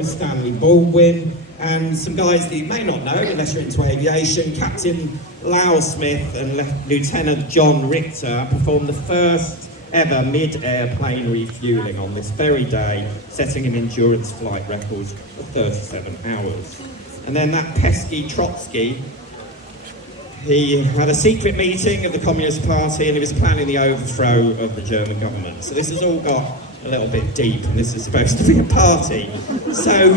Stanley Baldwin, and some guys that you may not know unless you're into aviation. Captain Lau Smith and Lieutenant John Richter performed the first ever mid-air plane refuelling on this very day, setting an endurance flight record of 37 hours. And then that pesky Trotsky, he had a secret meeting of the Communist Party and he was planning the overthrow of the German government. So this has all got a little bit deep, and this is supposed to be a party. So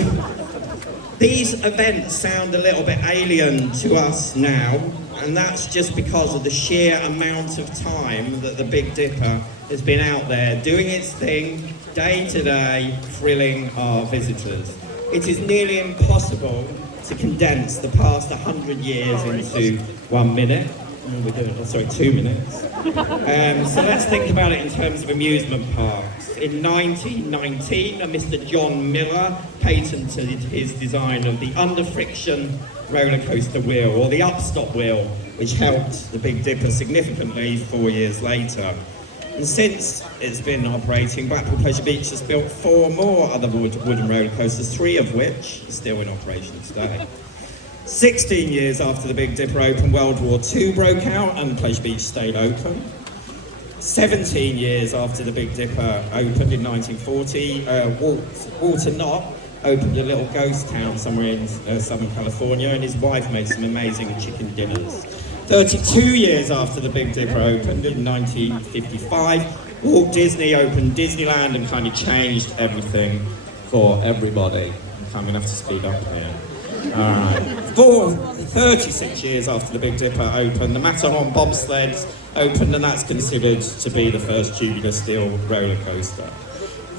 these events sound a little bit alien to us now, and that's just because of the sheer amount of time that the Big Dipper has been out there doing its thing, day to day, thrilling our visitors. It is nearly impossible to condense the past 100 years into 1 minute. We're doing, 2 minutes. So let's think about it in terms of amusement parks. In 1919, Mr. John Miller patented his design of the under-friction roller coaster wheel, or the upstop wheel, which helped the Big Dipper significantly 4 years later. And since it's been operating, Blackpool Pleasure Beach has built 4 more other wooden roller coasters, 3 of which are still in operation today. 16 years after the Big Dipper opened, World War II broke out and Pleasure Beach stayed open. 17 years after the Big Dipper opened in 1940, Walter Knott opened a little ghost town somewhere in Southern California, and his wife made some amazing chicken dinners. 32 years after the Big Dipper opened in 1955, Walt Disney opened Disneyland and kind of changed everything for everybody. I'm going to have to speed up here. Alright. 36 years after the Big Dipper opened, the Matterhorn bobsleds opened, and that's considered to be the first tubular steel roller coaster.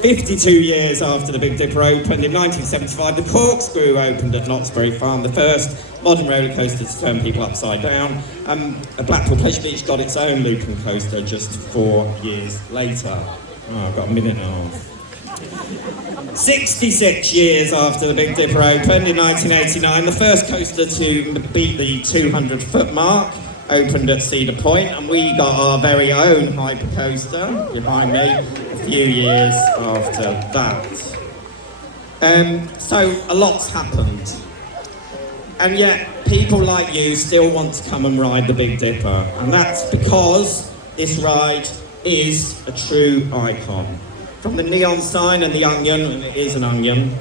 52 years after the Big Dipper opened, in 1975, the Corkscrew opened at Knott's Berry Farm, the first modern roller coaster to turn people upside down. Blackpool Pleasure Beach got its own looping coaster just 4 years later. Oh, I've got a minute and a half. 66 years after the Big Dipper opened, in 1989, the first coaster to beat the 200-foot mark opened at Cedar Point, and we got our very own hyper coaster behind me a few years after that. So a lot's happened, and yet people like you still want to come and ride the Big Dipper, and that's because this ride is a true icon. From the neon sign and the onion, and it is an onion,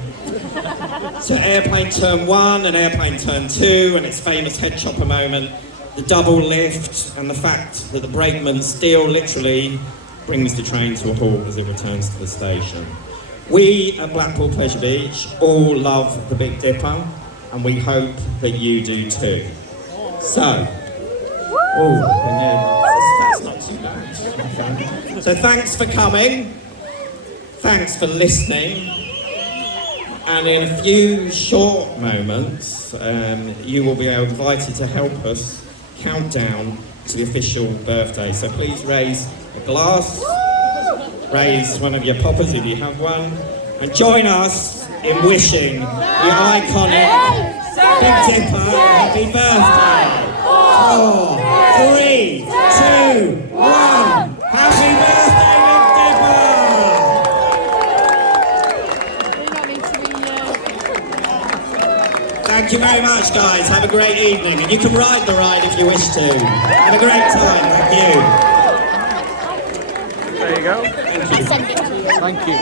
to airplane turn 1 and airplane turn 2 and its famous head chopper moment, the double lift, and the fact that the brakeman still literally brings the train to a halt as it returns to the station. We at Blackpool Pleasure Beach all love the Big Dipper, and we hope that you do too. So, that's not too bad. So thanks for coming. Thanks for listening, and in a few short moments you will be invited to help us count down to the official birthday. So please raise a glass, raise one of your poppers if you have one, and join us in wishing the iconic Big Dipper happy birthday. 4, 3, 2, 1, happy birthday! Thank you very much, guys. Have a great evening. And you can ride the ride if you wish to. Have a great time. Thank you. There you go. Thank you. Thank you.